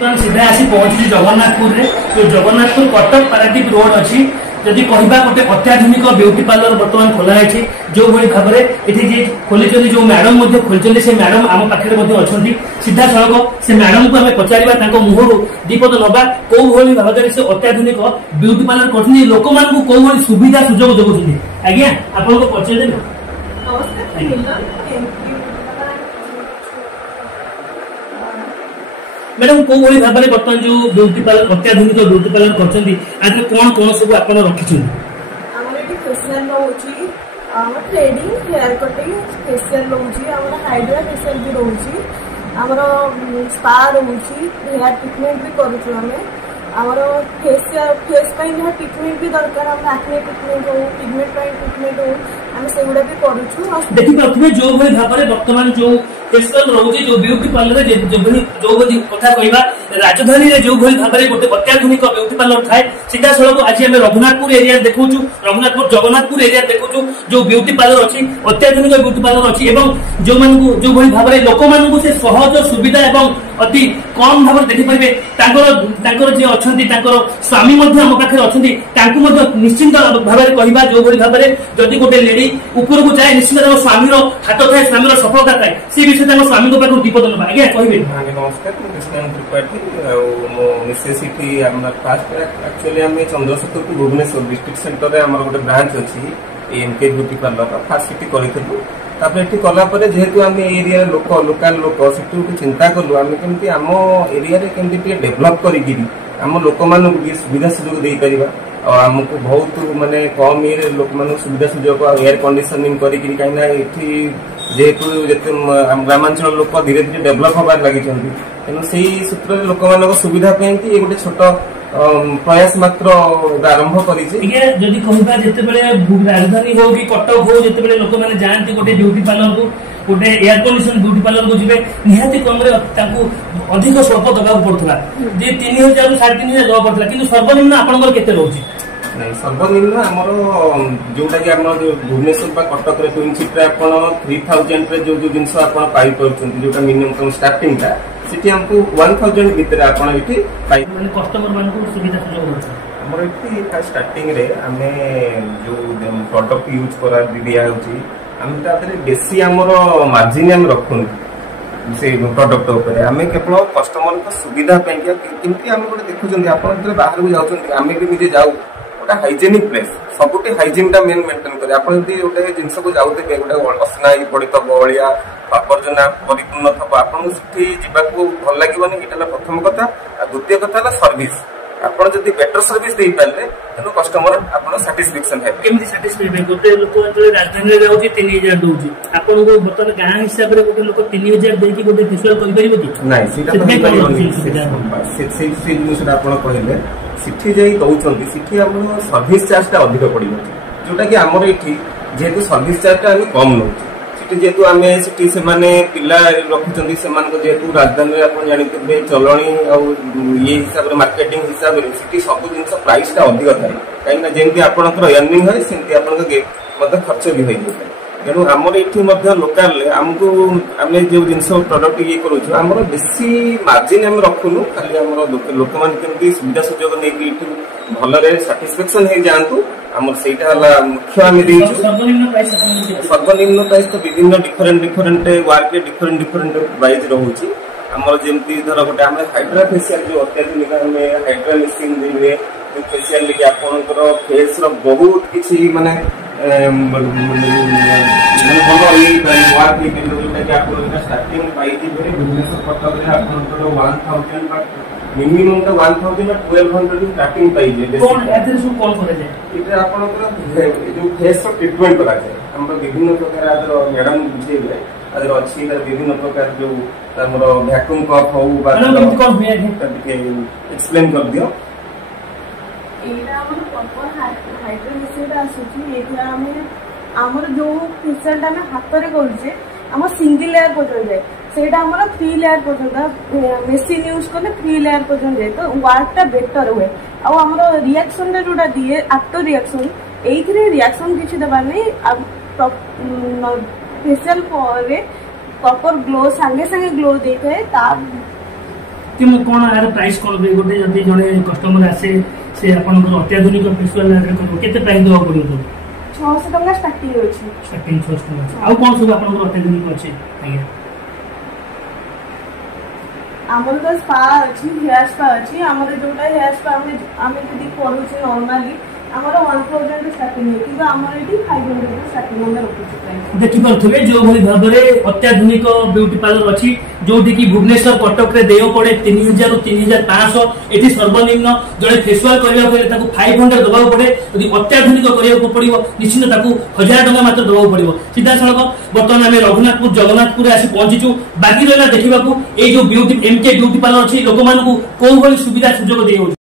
सीधा आसी पहुंची जगन्नाथपुर रे जो जगन्नाथपुर कटक पारादीप रोड अच्छी जदि कहवा गोटे अत्याधुनिक ब्यूटी पार्लर बर्तमान खोला है जो भाई भाव में खोली जो मैडम खोली से मैडम आम पाखे अच्छा सीधा सड़क से मैडम को आम पचार मुहर दीपद नवा कौ भाई भाव में से अत्याधुनिक ब्यूटी पार्लर कर लोक मान कौ भाई सुविधा सुजोग जोगुं आज्ञा आपको पचारे मैडम कौ भाई भाव में बर्तमान जो ब्यूटी पार्लर अत्याधुनिक ब्यूटी पार्लर कर कौन कौन सब आप रखी फेशियल रोची थ्रेडिंग हेयर कटिंग फेशियल रोची हाइड्रा फेशियल भी रोची स्पा रोची हेयर ट्रीटमेंट भी करूँ आम फेशियल फेस जहाँ ट्रीटमेंट भी दरकार आखने ट्रीटमेंट हो पिगमेंट ट्रीटमेंट हो आम से गुड़ा भी करूँ देखिए जो भाई भाव में बर्तमान जो फेशियल रोची जो ब्यूटी पार्लर जो कथा कहवा राजधानी रे जो भाई भाव में गोटे अत्याधुनिक ब्यूटी पार्लर थाए सीधा सड़क आज आम रघुनाथपुर एरिया देखु रघुनाथपुर जगन्नाथपुर एरिया देखु जो ब्यूटी पार्लर अच्छी अत्याधुनिक ब्यूटी पार्लर अच्छी जो जो भाई भाव में लोक मान से सहज सुविधा एवं अति कम भाव देखिपारे जी अच्छा स्वामी आम पाखे अच्छा निश्चिंत भाव में कहवा जो भाई भाव में जदि गोटे लेडी ऊपर को जाए निश्चित स्वामी हाथ थाए स्वामी सफलता थाए सी विषय स्वामी पाखे दीपद ना आज्ञा कहे नमस्कार एक्चुअली आम चंद्रशेखर भुवनेश्वर डिस्ट्रिक्ट सेंटर में गोटे ब्रांच अच्छी एमके ब्यूटी पार्लर फास्ट सिटी करूँ कलापर जेहेतु आम एरिया लोक लोकाल लोक से चिंता कलु आम केमती आम एरिया केमती डेभलप करी आम लोक मान सुविधा सुजोग दे पार आमको बहुत माने कम ये लोक मान सुविधा सुजोग एयर कंडीशनिंग कहीं जेहेतु ग्रामांचल लोक धीरे धीरे डेभलप हबार लगी तेणु से सूत्र लोक मान सुविधा गोटे छोट प्रयास मात्र आरंभ कर राजधानी हो कि कटक हो जिते लोक मैंने जाती गोटे ब्यूटी पार्लर को गोटे एयर कंडीशन ब्यूटी पार्लर को जी निहाती कम अधिक स्वल्प दबा पड़ता 3000 ରୁ 3500 दबा पड़ता कि सर्वनिम्न आपंकर केते रोची नहीं सर्वनिम्न आमर जोटा कि आम भुवनेश्वर कटक ट्विन सीट्रे आप 3000 जो जिनस आप पाई जोटा मिनिमम स्टार्टिंग था सिटी हमको 1000 भीतर आप कस्टमर मान सुविधा सुजोग आमर ये स्टार्टिंग रे आमे जो प्रोडक्ट यूज करा दिया होची हम बेसी आमर मार्जिन हम रखुन से प्रोडक्ट उपरे आमे केवल कस्टमर को सुविधा केमती आम गोटे देखुं आप बाहर को जाऊँ आम भी निजे जाऊ गोटे हाइजेनिक प्लेस सबुटी हाइजीन टा मेन मेंटेन करे आप गोटे जिनस को जाऊे गोटे असना पड़ी अलिया आवर्जना परिपूर्ण थब आपको जावाक भल लगे ये प्रथम कथा द्वितीय कथा सर्विस आप जब बेटर सर्विस दे पारे तेणु कस्टमर आप साटिस्फैक्शन है केमती साटिस्फाई गोटे लोक राजधानी में जाऊँगी 3000 दूसरी आपको बर्तमान गाँ हिसाब से गोटे लोक 3000 देकी गोटे फेशियल जिनसा आप कहले सिटी जाई दौरान सिटी आम सर्विस चार्ज टा अधिक पड़ो जोटा कि आमर ये जेहेतु सर्विस चार्ज टा कम नौ जेहेतु आम से पिला रखुच्च जेहेतु राजधानी आप जानते चलनी ये हिसाब से मार्केटिंग हिसाब से सब जिन प्राइस टा अधिक थाए कहीं जमी आपंकर अर्निंग है सेमती आप खर्च भी हो तेणु आमर ये लोकाल आमको आम जो जिन प्रोडक्ट ये करूँ बेसी मार्जिन आम रखुनु खाली आम लोक मैंने सुविधा सुजोग नहीं भल साटिस्फैक्शन हो जातु आम से मुख्य आम सर्वनिम्न प्राइस तो विभिन्न डिफरेंट वर्क डिफरेंट प्राइस रोचे आमर जमी धर गोटे आम हाइड्रा फेशियल जो अत्याधुनिक आम हाइड्रा मेसीन जो फेशियल लेकिन आपंकर फेस बहुत किसी माने भल स्टार्टिंग पाई भुवनेश्वर कटक आप मिनिमम तो 1000 1200 स्टार्टिंग पाई जो फेस ट्रीटमेंट करा विभिन्न प्रकार मैडम बुझे अच्छी विभिन्न प्रकार जो वैक्यूम कप हो एक्सप्लेन कर दियो आमर जो फेशियल हाथ में करुचे आम सिंगल लेयर पर्यटन जाए से 3 लेयर पर्यटन मेसीन यूज कले 3 लेयर पर्यटन जाए तो वर्क टा बेटर हुए आम रिएक्शन जोटा दिए आफ्टर रिएक्शन ये रिएक्शन किसी देवार नहीं फेशियल प्रॉपर ग्लो सांगे सांगे ग्लो देता है कौन यार प्राइस कौन गोटे जब जड़े कस्टमर आसे से आपंकर अत्याधुनिक फेसियाल केते प्राइस देवा पड़ो 600 टका स्टार्टिंग अछि स्टार्टिंग 600 टका आ कौन सब आपंकर अत्याधुनिक अछि आज्ञा आमर तो स्पा अछि हेयर स्पा अछि आमर जोटा हेयर स्पा हमें जदी करू छी नॉर्मली आमर 1000 स्टार्टिंग है कि आमर एटी 500 स्टार्टिंग में रखु देखि परथबे जो भली भाबरे अत्याधुनिक ब्यूटी पार्लर अछि जोटी की भुवनेश्वर कटक रे देय पड़े 3000 रु 3500 एठी सर्वनिम्न जड़े फेशियल करिया पड़े ताको 500 दबाव पड़े यदि अत्याधुनिक करिया पड़िबो निश्चित ताको 1000 टका मात्र दबाव पड़िबो सीधा सड़क वर्तमान हमें रघुनाथपुर जगन्नाथपुर आसी पहुंचीचु बाकी रहला देखिबाकू ए जो ब्यूटी एमके ब्यूटी पार्लर अछि लोक मानकू कोन भली सुविधा सुयोग देय